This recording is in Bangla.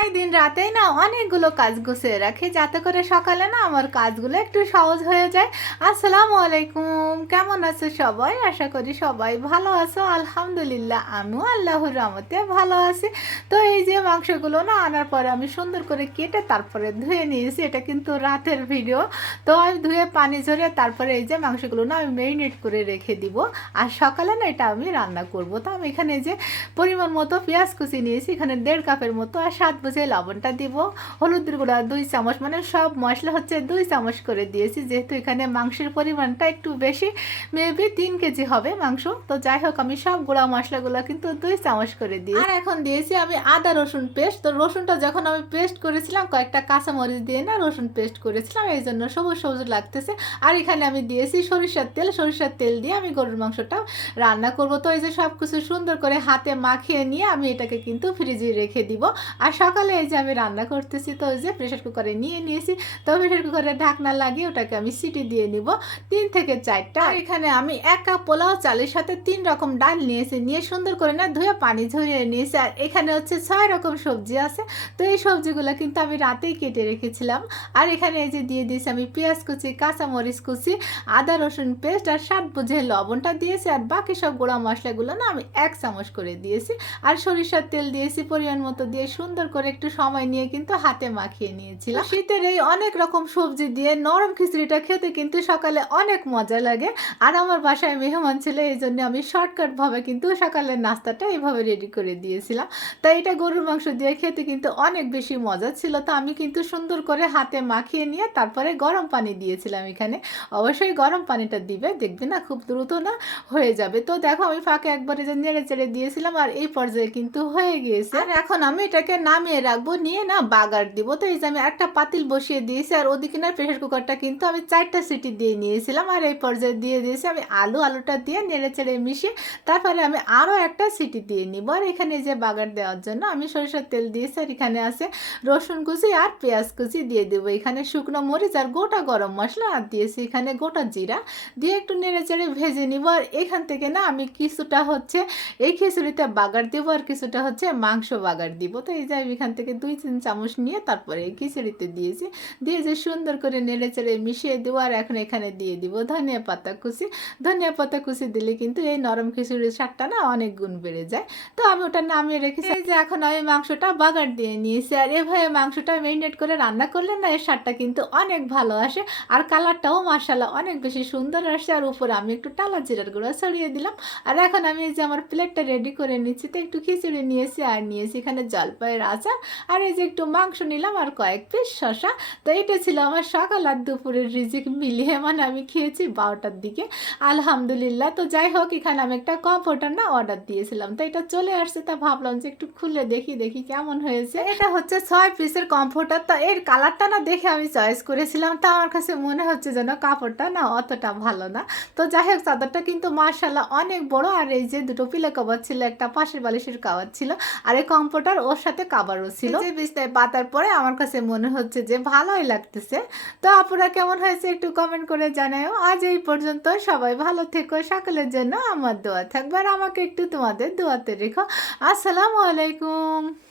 প্রায় দিন রাতেই না অনেকগুলো কাজ গুছিয়ে রাখি যাতে করে সকালে না আমার কাজগুলো একটু সহজ হয়ে যায়। আসসালামু আলাইকুম, কেমন আছো সবাই? আশা করি সবাই ভালো আছো। আলহামদুলিল্লাহ আমিও আল্লাহর রহমতে ভালো আছি। তো এই যে মাংসগুলো না আনার পরে আমি সুন্দর করে কেটে তারপরে ধুয়ে নিয়েছি। এটা কিন্তু রাতের ভিডিও। তো আমি ধুয়ে পানি ঝরিয়ে তারপরে এই যে মাংসগুলো না আমি ম্যারিনেট করে রেখে দিব। আর সকালে না এটা আমি রান্না করব। তো আমি এখানে যে পরিমাণ মতো পেঁয়াজ কুচি নিয়েছি, এখানে 1.5 কাপের মতো, আর স্বাদ বুঝে লবণটা দিব, হলুদের গুঁড়া 2 চামচ, মানে সব মশলা হচ্ছে 2 চামচ করে দিয়েছি, যেহেতু এখানে মাংসের পরিমাণটা একটু বেশি, মেবি 3 কেজি হবে মাংস। তো যাই হোক আমি সব গুঁড়া মশলাগুলো কিন্তু 2 চামচ করে দিই। আর এখন দিয়েছি আমি আদা রসুন পেস্ট। তো রসুনটা যখন আমি পেস্ট করেছিলাম কয়েকটা কাঁচামরিচ দিয়ে না রসুন পেস্ট করেছিলাম, এই জন্য সবুজ সবুজ লাগতেছে। আর এখানে আমি দিয়েছি সরিষার তেল দিয়ে আমি গরুর মাংসটা রান্না করব। তো এই যে সব কিছু সুন্দর করে হাতে মাখিয়ে নিয়ে আমি এটাকে কিন্তু ফ্রিজে রেখে দিব। আর সকালে এই যে আমি রান্না করতেছি, তো ওই যে প্রেসার কুকারে নিয়ে নিয়েছি। তো প্রেসার কুকারে ঢাকনা লাগিয়ে ওটাকে আমি সিটি দিয়ে নিব 3 থেকে 4টা। আর এখানে আমি 1 কাপ পোলাও চালের সাথে 3 রকম ডাল নিয়েছি, নিয়ে সুন্দর করে না ধুয়ে পানি ঝরিয়ে নিয়েছি। আর এখানে হচ্ছে 6 রকম সবজি আছে। তো এই সবজিগুলো কিন্তু আমি রাতেই কেটে রেখেছিলাম। আর এখানে এই যে দিয়ে দিয়েছি আমি পেঁয়াজ কুচি, কাঁচামরিচ কুচি, আদা রসুন পেস্ট, আর স্বাদ বুঝে লবণটা দিয়েছি। আর বাকি সব গুঁড়া মশলাগুলো না আমি 1 চামচ করে দিয়েছি। আর সরিষার তেল দিয়েছি পরিমাণ মতো, দিয়ে সুন্দর করে একটু সময় নিয়ে কিন্তু হাতে মাখিয়ে নিয়েছিলাম। শীতের এই অনেক রকম সবজি দিয়ে নরম খিচুড়িটা খেতে কিন্তু সকালে অনেক মজা লাগে। আর আমার বাসায় মেহমান ছিল, এই জন্য আমি শর্টকাট ভাবে কিন্তু সকালের নাস্তাটা এইভাবে রেডি করে দিয়েছিলাম। তাই এটা গরুর মাংস দিয়ে খেতে কিন্তু অনেক বেশি মজা ছিল। তো আমি কিন্তু সুন্দর করে হাতে মাখিয়ে নিয়ে তারপরে গরম পানি দিয়েছিলাম। এখানে অবশ্যই গরম পানিটা দিবে, দেখবে না খুব দ্রুত না হয়ে যাবে। তো দেখো আমি ফাঁকে একবারে যে নেড়ে চেড়ে দিয়েছিলাম, আর এই পর্যায়ে কিন্তু হয়ে গিয়েছে। আর এখন আমি এটাকে নামিয়ে রাখবো, নিয়ে না বাগার দিব। তো এই যে আমি একটা পাতিল বসিয়ে দিয়েছি, আর ওদিকে না প্রেসার কুকারটা কিন্তু আমি 4টা সিটি দিয়ে নিয়েছিলাম। আর এই পর্যায়ে দিয়ে দিয়েছি আমি আলুটা দিয়ে নেড়ে চেড়ে মিশিয়ে তারপরে আমি আরও একটা সিটি দিয়ে নিব। আর এখানে যে বাগার দেওয়ার জন্য আমি সরিষার তেল দিয়েছি, আর এখানে আছে রসুন কুচি আর পেঁয়াজ কুচি দিয়ে দেবো। এখানে শুকনো মরিচ আর গোটা গরম মশলা আর দিয়েছি এখানে গোটা জিরা দিয়ে একটু নেড়ে চেড়ে ভেজে নিব। আর এখান থেকে না আমি কিছুটা হচ্ছে এই খিচুড়িতে বাগার দেবো, আর কিছুটা হচ্ছে মাংস বাগার দিব। তো এই যে আমি এখান থেকে 2-3 চামচ নিয়ে তারপরে এই খিচুড়িতে দিয়েছি, দিয়ে যে সুন্দর করে নেড়ে চেড়ে মিশিয়ে দেবো। আর এখন এখানে দিয়ে দিব ধনিয়া পাতা কুচি দিলে কিন্তু এই নরম খিচুড়ির স্বাদটা না অনেক গুণ বেড়ে যায়। তো আমি ওটা নামিয়ে রেখেছি। এই যে এখন আমি মাংসটা বাগার দিয়ে নিয়েছি। আর এভাবে মাংসটা ম্যারিনেট করে রান্না করলে না এর স্বাদটা কিন্তু অনেক ভালো আসে। আর কালারটাও মাশাআল্লাহ অনেক বেশি সুন্দর আসছে। আর উপরে আমি একটু টালা জিরার গুঁড়ো ছড়িয়ে দিলাম। আর এখন আমি এই যে আমার প্লেটটা রেডি করে নিচ্ছি। তো একটু খিচুড়ি নিয়েছি, আর নিয়েছি এখানে জলপাইয়ের আচার, আর এই যে একটু মাংস নিলাম, আর কয়েক পিস শসা। তো এটা ছিল আমার সকাল আর দুপুরের রিজিক মিলিয়ে, মানে আমি খেয়েছি 12টার দিকে, আলহামদুলিল্লাহ। তো যাই হোক এখানে আমি একটা কমফোর্টার না অর্ডার দিয়েছিলাম, তো এটা চলে আসছে। তা ভাবলাম যে একটু খুলে দেখি কেমন হয়েছে। এটা হচ্ছে 6 পিসের কমফোর্টার। তো এর কালারটা না দেখে আমি চয়েস করেছিলাম, তা আমার কাছে মনে হচ্ছে যেন কাপড়টা না অতটা ভালো না। তো যাই হোক চাদরটা কিন্তু মাশাআল্লাহ অনেক বড়। আর এই যে দুটো পিলো কভার ছিল, একটা পাশের বালিশের কভার ছিল, আর এই কমফোর্টার ওর সাথে কাভারও ছিল। যে বিছনায় পাতার পরে আমার কাছে মনে হচ্ছে যে ভালোই লাগতেছে। তো আপুরা কেমন হয়েছে একটু কমেন্ট করে জানাও। আজ এই পর্যন্ত, সবাই ভালো থেকো, সকলের জন্য আমার দোয়া থাকবে, আর আমাকে একটু তোমাদের দোয়াতে রেখো। আসসালামু আলাইকুম।